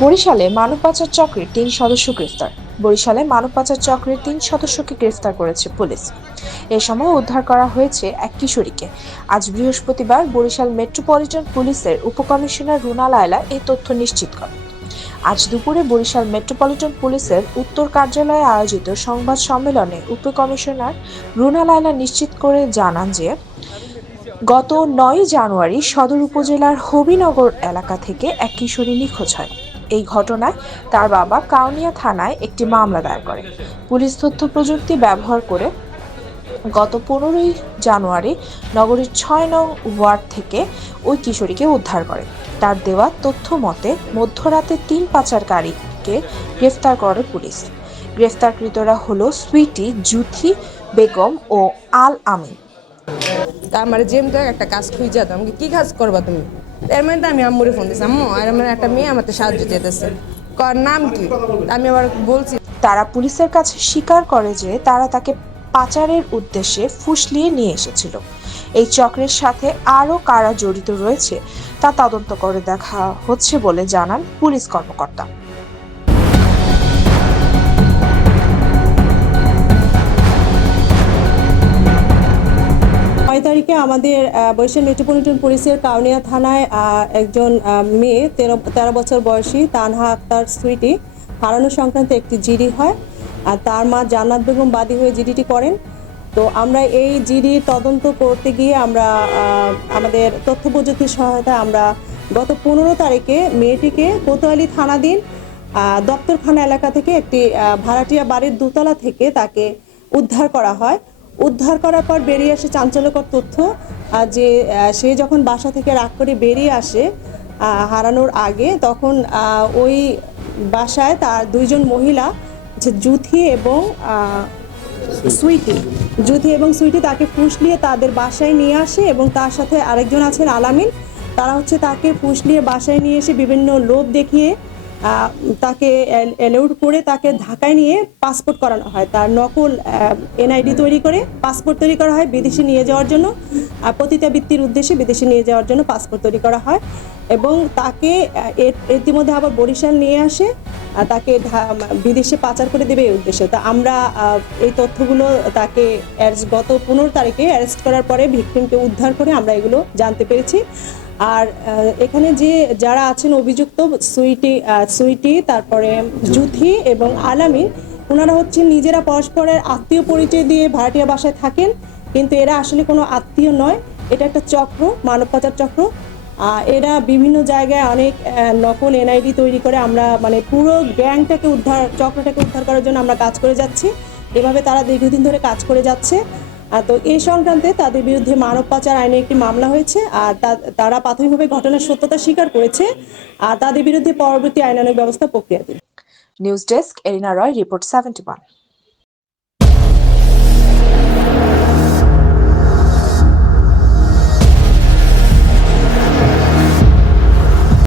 বরিশালে মানব পাচার চক্রের তিন সদস্য গ্রেফতার। বরিশালে মানব পাচার চক্রের তিন সদস্যকে গ্রেফতার করেছে পুলিশ। এ সময় উদ্ধার করা হয়েছে এক কিশোরীকে। আজ বৃহস্পতিবার বরিশাল মেট্রোপলিটন পুলিশের উপকমিশনার রুনা লায়লা এই তথ্য নিশ্চিত করেন। আজ দুপুরে বরিশাল মেট্রোপলিটন পুলিশের উত্তর কার্যালয়ে আয়োজিত সংবাদ সম্মেলনে উপকমিশনার রুনা লায়লা নিশ্চিত করে জানান যে গত নয় জানুয়ারি সদর উপজেলার হবিনগর এলাকা থেকে এক কিশোরী নিখোঁজ হয়। এই ঘটনায় তার বাবা কাউনিয়া থানায় একটি মামলা দায়ের করে। পুলিশ তথ্য প্রযুক্তি ব্যবহার করে গত পনেরোই জানুয়ারি নগরীর ছয় নং ওয়ার্ড থেকে ওই কিশোরীকে উদ্ধার করে। তার দেওয়া তথ্য মতে, মধ্যরাতে তিন পাচারকারীকে গ্রেফতার করে পুলিশ। গ্রেফতারকৃতরা হলো সুইটি, জুথি, বেগম ও আল আমিন। তার মানে জেম তো একটা কাজ খুঁজে দাও। আমাকে কি কাজ করবা তুমি? এর মানে আমি আম্মুরে ফোন দিছি, আম্মু, আর আমার একটা মেয়ে আমাকে সাহায্য চেতেছে কর, নাম কি? আমি আবার বলছি। তারা পুলিশের কাছে স্বীকার করে যে তারা তাকে পাচারের উদ্দেশ্যে ফুসলিয়ে নিয়ে এসেছিল। এই চক্রের সাথে আরও কারা জড়িত রয়েছে তা তদন্ত করে দেখা হচ্ছে বলে জানান পুলিশ কর্মকর্তা। তারিখে আমাদের বরিশাল মেট্রোপলিটন পুলিশের কাউনিয়া থানায় একজন মেয়ে তেরো তেরো বছর বয়সী তানহা আক্তার সুইটি হারানো সংক্রান্ত একটি জিডি হয় আর তার মা জান্নাত বেগম বাদী হয়ে জিডিটি করেন। তো আমরা এই জিডি তদন্ত করতে গিয়ে আমরা আমাদের তথ্য প্রযুক্তির সহায়তায় আমরা গত পনেরো তারিখে মেয়েটিকে কোতোয়ালি থানাধীন আহ, দপ্তরখানা এলাকা থেকে একটি ভাড়াটিয়া বাড়ির দোতলা থেকে তাকে উদ্ধার করা হয়। উদ্ধার করার পর বেরিয়ে আসে চাঞ্চল্যকর তথ্য যে সে যখন বাসা থেকে রাগ করে বেরিয়ে আসে হারানোর আগে, তখন ওই বাসায় তার দুইজন মহিলা জুথি এবং সুইটি, জুথি এবং সুইটি তাকে ফুসলিয়ে তাদের বাসায় নিয়ে আসে এবং তার সাথে আরেকজন আছেন আলামিন তারা হচ্ছে তাকে ফুসলিয়ে বাসায় নিয়ে এসে বিভিন্ন লোভ দেখিয়ে তাকে অ্যালাউড করে তাকে ঢাকায় নিয়ে পাসপোর্ট করানো হয়। তার নকল এনআইডি তৈরি করে পাসপোর্ট তৈরি করা হয় বিদেশে নিয়ে যাওয়ার জন্য। পতিতাবৃত্তির উদ্দেশ্যে বিদেশে নিয়ে যাওয়ার জন্য পাসপোর্ট তৈরি করা হয়। এবং তাকে ইতিমধ্যে আবার বরিশাল নিয়ে আসে। তাকে বিদেশে পাচার করে দেবে এই উদ্দেশ্যে। তা আমরা এই তথ্যগুলো তাকে গত পনেরো তারিখে অ্যারেস্ট করার পরে ভিকটিমকে উদ্ধার করে আমরা এগুলো জানতে পেরেছি। আর এখানে যে যারা আছেন অভিযুক্ত, সুইটি সুইটি, তারপরে জুথি এবং আলামিন ওনারা হচ্ছে নিজেরা পরস্পরের আত্মীয় পরিচয় দিয়ে ভাড়াটিয়া বাসায় থাকেন, কিন্তু এরা আসলে কোনো আত্মীয় নয়। এটা একটা চক্র মানব পাচার চক্র এরা বিভিন্ন জায়গায় অনেক নকল এনআইডি তৈরি করে আমরা মানে পুরো গ্যাংটাকে উদ্ধার, চক্রটাকে উদ্ধার করার জন্য আমরা কাজ করে যাচ্ছি। এভাবে তারা দীর্ঘদিন ধরে কাজ করে যাচ্ছে। তো এই সংক্রান্তে তাদের বিরুদ্ধে মানব পাচার আইনে একটি মামলা হয়েছে, আর তারা প্রাথমিকভাবে ঘটনার সত্যতা স্বীকার করেছে, আর তাদের বিরুদ্ধে পরবর্তী আইনানুগ ব্যবস্থা প্রক্রিয়াধীন। News desk, Arina Roy, report seventy